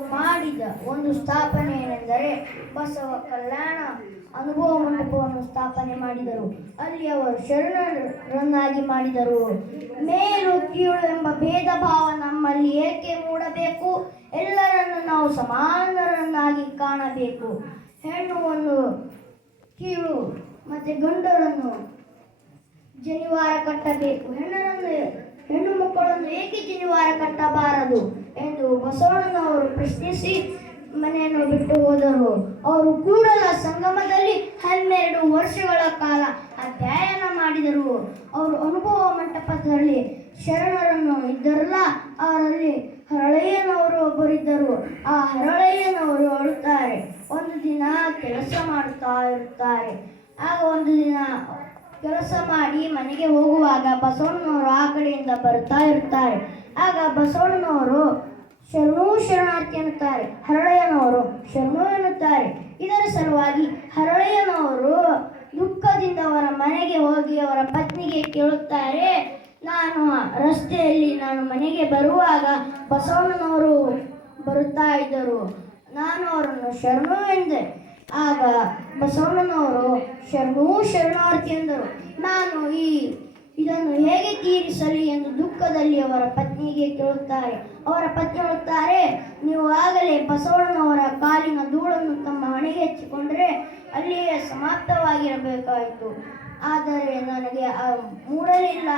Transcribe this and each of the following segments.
ಮಾಡಿದ ಒಂದು ಸ್ಥಾಪನೆ ಏನೆಂದರೆ ಬಸವ ಕಲ್ಯಾಣ ಅನುಭವ ಮಂಟಪವನ್ನು ಸ್ಥಾಪನೆ ಮಾಡಿದರು. ಅಲ್ಲಿ ಅವರು ಶರಣರನ್ನಾಗಿ ಮಾಡಿದರು. ಮೇಲು ಕೀಳು ಎಂಬ ಭೇದ ಭಾವ ನಮ್ಮಲ್ಲಿ ಏಕೆ ಮೂಡಬೇಕು? ಎಲ್ಲರನ್ನು ನಾವು ಸಮಾನರನ್ನಾಗಿ ಕಾಣಬೇಕು. ಹೆಣ್ಣುವನ್ನು ಕೀಳು ಮತ್ತೆ ಗಂಡರನ್ನು ಜನಿವಾರ ಕಟ್ಟಬೇಕು. ಹೆಣ್ಣು ಮಕ್ಕಳನ್ನು ಏಕೆ ಜನಿವಾರ ಕಟ್ಟಬಾರದು ಎಂದು ಬಸವಣ್ಣನವರು ಪ್ರಶ್ನಿಸಿ ಮನೆಯನ್ನು ಬಿಟ್ಟು ಹೋದರು. ಅವರು ಕೂಡಲ ಸಂಗಮದಲ್ಲಿ 12 ವರ್ಷಗಳ ಕಾಲ ಅಧ್ಯಯನ ಮಾಡಿದರು. ಅವರು ಅನುಭವ ಮಂಟಪದಲ್ಲಿ ಶರಣರನ್ನು ಇದ್ದರಲ್ಲ, ಅವರಲ್ಲಿ ಹರಳಯ್ಯನವರು ಒಬ್ಬರಿದ್ದರು. ಆ ಹರಳಯ್ಯನವರು ಅಳುತ್ತಾರೆ. ಒಂದು ದಿನ ಕೆಲಸ ಮಾಡುತ್ತಾ ಇರುತ್ತಾರೆ. ಆಗ ಒಂದು ದಿನ ಕೆಲಸ ಮಾಡಿ ಮನೆಗೆ ಹೋಗುವಾಗ ಬಸವಣ್ಣನವರು ಆ ಕಡೆಯಿಂದ ಬರ್ತಾ ಇರ್ತಾರೆ. ಆಗ ಬಸವಣ್ಣನವರು ಶರಣು ಶರಣಾರ್ಥಿ ಎನ್ನುತ್ತಾರೆ. ಹರಳಯ್ಯನವರು ಶರಣು ಎನ್ನುತ್ತಾರೆ. ಇದರ ಸಲುವಾಗಿ ಹರಳಯ್ಯನವರು ದುಃಖದಿಂದ ಅವರ ಮನೆಗೆ ಹೋಗಿ ಅವರ ಪತ್ನಿಗೆ ಕೇಳುತ್ತಾರೆ, ನಾನು ಮನೆಗೆ ಬರುವಾಗ ಬಸವಣ್ಣನವರು ಬರುತ್ತಾ ಇದ್ದರು, ನಾನು ಅವರನ್ನು ಶರಣು ಎಂದೆ. ಆಗ ಬಸವಣ್ಣನವರು ಶರಣು ಶರಣಾರ್ಥಿ ಎಂದರು. ನಾನು ಇದನ್ನು ಹೇಗೆ ತೀರಿಸಲಿ ಎಂದು ದುಃಖದಲ್ಲಿ ಅವರ ಪತ್ನಿಗೆ ಕೇಳುತ್ತಾರೆ. ಅವರ ಪತ್ನಿ ಹೇಳುತ್ತಾರೆ, ನೀವು ಆಗಲೇ ಬಸವಣ್ಣನವರ ಕಾಲಿನ ಧೂಳನ್ನು ತಮ್ಮ ಹಣೆಗೆ ಹಚ್ಚಿಕೊಂಡರೆ ಅಲ್ಲಿಯೇ ಸಮಾಪ್ತವಾಗಿರಬೇಕಾಯಿತು. ಆದರೆ ನನಗೆ ಮೂಡಲಿಲ್ಲ.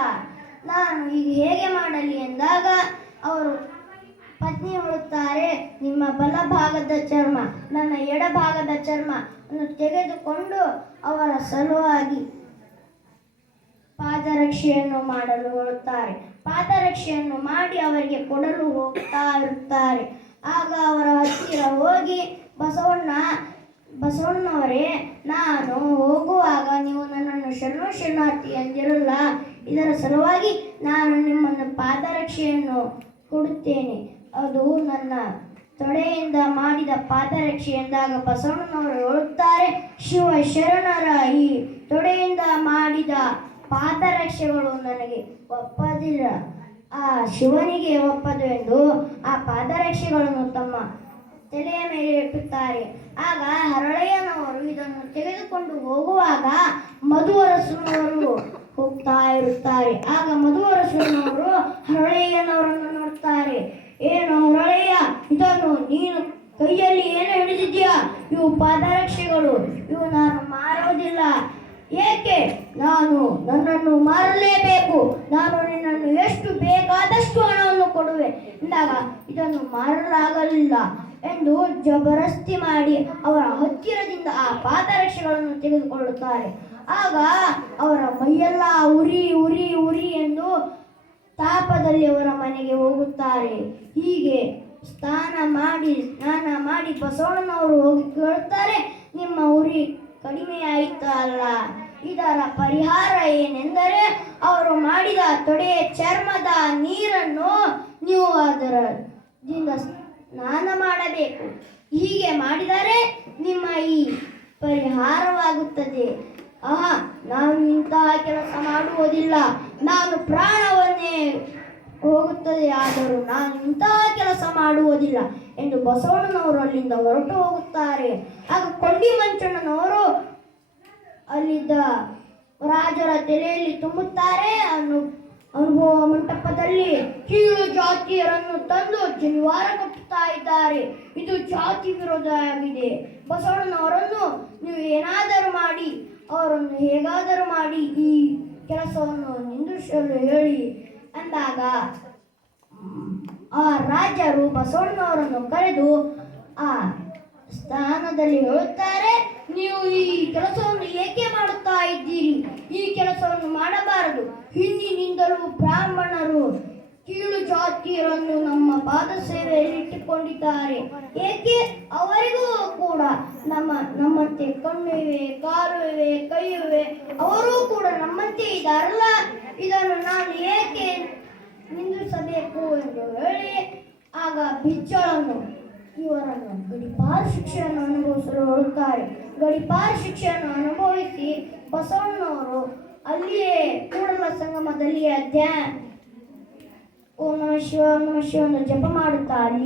ನಾನು ಈಗ ಹೇಗೆ ಮಾಡಲಿ ಎಂದಾಗ ಅವರು ಪತ್ನಿ ಹೇಳುತ್ತಾರೆ, ನಿಮ್ಮ ಬಲಭಾಗದ ಚರ್ಮ, ನನ್ನ ಎಡಭಾಗದ ಚರ್ಮ ಅನ್ನು ತೆಗೆದುಕೊಂಡು ಅವರ ಸಲುವಾಗಿ ಪಾದರಕ್ಷೆಯನ್ನು ಮಾಡಲು ಹೇಳುತ್ತಾರೆ. ಪಾದರಕ್ಷೆಯನ್ನು ಮಾಡಿ ಅವರಿಗೆ ಕೊಡಲು ಹೋಗ್ತಾ ಇರುತ್ತಾರೆ. ಆಗ ಅವರ ಹತ್ತಿರ ಹೋಗಿ ಬಸವಣ್ಣವರೇ, ನಾನು ಹೋಗುವಾಗ ನೀವು ನನ್ನನ್ನು ಶರಣು ಶರಣಾರ್ಥಿ ಎಂದಿರಲ್ಲ, ಇದರ ಸಲುವಾಗಿ ನಾನು ನಿಮ್ಮನ್ನು ಪಾದರಕ್ಷೆಯನ್ನು ಕೊಡುತ್ತೇನೆ. ಅದು ನನ್ನ ತೊಡೆಯಿಂದ ಮಾಡಿದ ಪಾದರಕ್ಷೆ ಎಂದಾಗ ಬಸವಣ್ಣನವರು ಹೇಳುತ್ತಾರೆ, ಶಿವ ಶರಣರ ಈ ತೊಡೆಯಿಂದ ಮಾಡಿದ ಪಾದರಕ್ಷೆಗಳು ನನಗೆ ಒಪ್ಪದಿಲ್ಲ. ಆ ಶಿವನಿಗೆ ಒಪ್ಪದು ಎಂದು ಆ ಪಾದರಕ್ಷೆಗಳನ್ನು ತಮ್ಮ ತಲೆಯ ಮೇಲೆ ಇಟ್ಟುತ್ತಾರೆ. ಆಗ ಹರಳಯ್ಯನವರು ಇದನ್ನು ತೆಗೆದುಕೊಂಡು ಹೋಗುವಾಗ ಮಧುವರಸನವರು ಹೋಗ್ತಾ ಇರುತ್ತಾರೆ. ಆಗ ಮಧುವರಸನವರು ಹರಳಯ್ಯನವರನ್ನು ನೋಡುತ್ತಾರೆ. ಏನು ಹರಳಯ್ಯ, ಇದನ್ನು ನೀನು ಕೈಯಲ್ಲಿ ಏನು ಹಿಡಿದಿದ್ಯಾ? ಇವು ಪಾದರಕ್ಷೆಗಳು, ಇವು ನಾನು ಮಾರೋದಿಲ್ಲ. ಏಕೆ? ನನ್ನನ್ನು ಮಾರಲೇಬೇಕು. ನಾನು ನಿನ್ನನ್ನು ಎಷ್ಟು ಬೇಕಾದಷ್ಟು ಹಣವನ್ನು ಕೊಡುವೆ ಎಂದಾಗ ಇದನ್ನು ಮಾರಲಾಗಲಿಲ್ಲ ಎಂದು ಜಬರಸ್ತಿ ಮಾಡಿ ಅವರ ಹತ್ತಿರದಿಂದ ಆ ಪಾದರಕ್ಷೆಗಳನ್ನು ತೆಗೆದುಕೊಳ್ಳುತ್ತಾರೆ. ಆಗ ಅವರ ಮೈಯೆಲ್ಲ ಉರಿ ಉರಿ ಉರಿ ಎಂದು ತಾಪದಲ್ಲಿ ಅವರ ಮನೆಗೆ ಹೋಗುತ್ತಾರೆ. ಹೀಗೆ ಸ್ನಾನ ಮಾಡಿ ಬಸವಣ್ಣನವರು ಹೋಗಿ ಕೇಳುತ್ತಾರೆ, ನಿಮ್ಮ ಉರಿ ಕಡಿಮೆ ಆಯಿತು ಅಲ್ಲ? ಇದರ ಪರಿಹಾರ ಏನೆಂದರೆ ಅವರು ಮಾಡಿದ ತೊಡೆಯ ಚರ್ಮದ ನೀರನ್ನು ನೀವು ಅದರಿಂದ ಸ್ನಾನ ಮಾಡಬೇಕು. ಹೀಗೆ ಮಾಡಿದರೆ ನಿಮ್ಮ ಈ ಪರಿಹಾರವಾಗುತ್ತದೆ. ನಾನು ಇಂತಹ ಕೆಲಸ ಮಾಡುವುದಿಲ್ಲ, ನಾನು ಪ್ರಾಣವನ್ನೇ ಹೋಗುತ್ತದೆ, ಆದರೂ ನಾನು ಇಂತಹ ಕೆಲಸ ಮಾಡುವುದಿಲ್ಲ ಎಂದು ಬಸವಣ್ಣನವರು ಅಲ್ಲಿಂದ ಹೊರಟು ಹೋಗುತ್ತಾರೆ. ಆಗ ಕೊಂಡಿ ಮಂಚಣ್ಣನವರು ಅಲ್ಲಿದ್ದ ರಾಜರ ತಲೆಯಲ್ಲಿ ತುಂಬುತ್ತಾರೆ. ಅನುಭವ ಮಂಟಪದಲ್ಲಿ ಕೀಳು ಜಾತಿಯರನ್ನು ತಂದು ಜನಿವಾರ ಕಟ್ಟುತ್ತಾ ಇದ್ದಾರೆ. ಇದು ಜಾತಿ ವಿರೋಧ ಆಗಿದೆ. ಬಸವಣ್ಣನವರನ್ನು ನೀವು ಏನಾದರೂ ಮಾಡಿ, ಅವರನ್ನು ಹೇಗಾದರೂ ಮಾಡಿ ಈ ಕೆಲಸವನ್ನು ನಿಂದಿಸಲು ಹೇಳಿ ಅಂದಾಗ ಆ ರಾಜರು ಬಸವಣ್ಣನವರನ್ನು ಕರೆದು ಆ ಸ್ಥಾನದಲ್ಲಿ ಹೇಳುತ್ತಾರೆ, ನೀವು ಈ ಕೆಲಸವನ್ನು ಏಕೆ ಮಾಡುತ್ತಾ ಇದ್ದೀರಿ? ಈ ಕೆಲಸವನ್ನು ಮಾಡಬಾರದು. ಹಿಂದಿನಿಂದಲೂ ಬ್ರಾಹ್ಮಣರು ಕೀಳು ಜಾತಿಯರನ್ನು ನಮ್ಮ ಪಾದ ಸೇವೆಯಲ್ಲಿ ಇಟ್ಟುಕೊಂಡಿದ್ದಾರೆ. ಏಕೆ? ಅವರಿಗೂ ಕೂಡ ನಮ್ಮಂತೆ ಕಣ್ಣು ಇವೆ, ಕಾಲು ಇವೆ, ಕೈ ಇವೆ, ಅವರೂ ಕೂಡ ನಮ್ಮಂತೆ ಇದ್ದಾರಲ್ಲ, ಇದನ್ನು ನಾನು ಏಕೆ ನಿಂದಿಸಬೇಕು ಎಂದು ಹೇಳಿ ಆಗ ಬಿಚ್ಚಳನ್ನು ಇವರನ್ನು ಗಡಿಪಾರ ಶಿಕ್ಷೆಯನ್ನು ಅನುಭವಿಸಲು ಹೇಳುತ್ತಾರೆ. ಗಡಿಪಾರ ಶಿಕ್ಷೆಯನ್ನು ಅನುಭವಿಸಿ ಬಸವಣ್ಣನವರು ಅಲ್ಲಿಯೇ ಕೂಡಲ ಸಂಗಮದಲ್ಲಿ ಓಂ ನಮಃ ಶಿವ ಜಪ ಮಾಡುತ್ತಾ ಅಲ್ಲಿ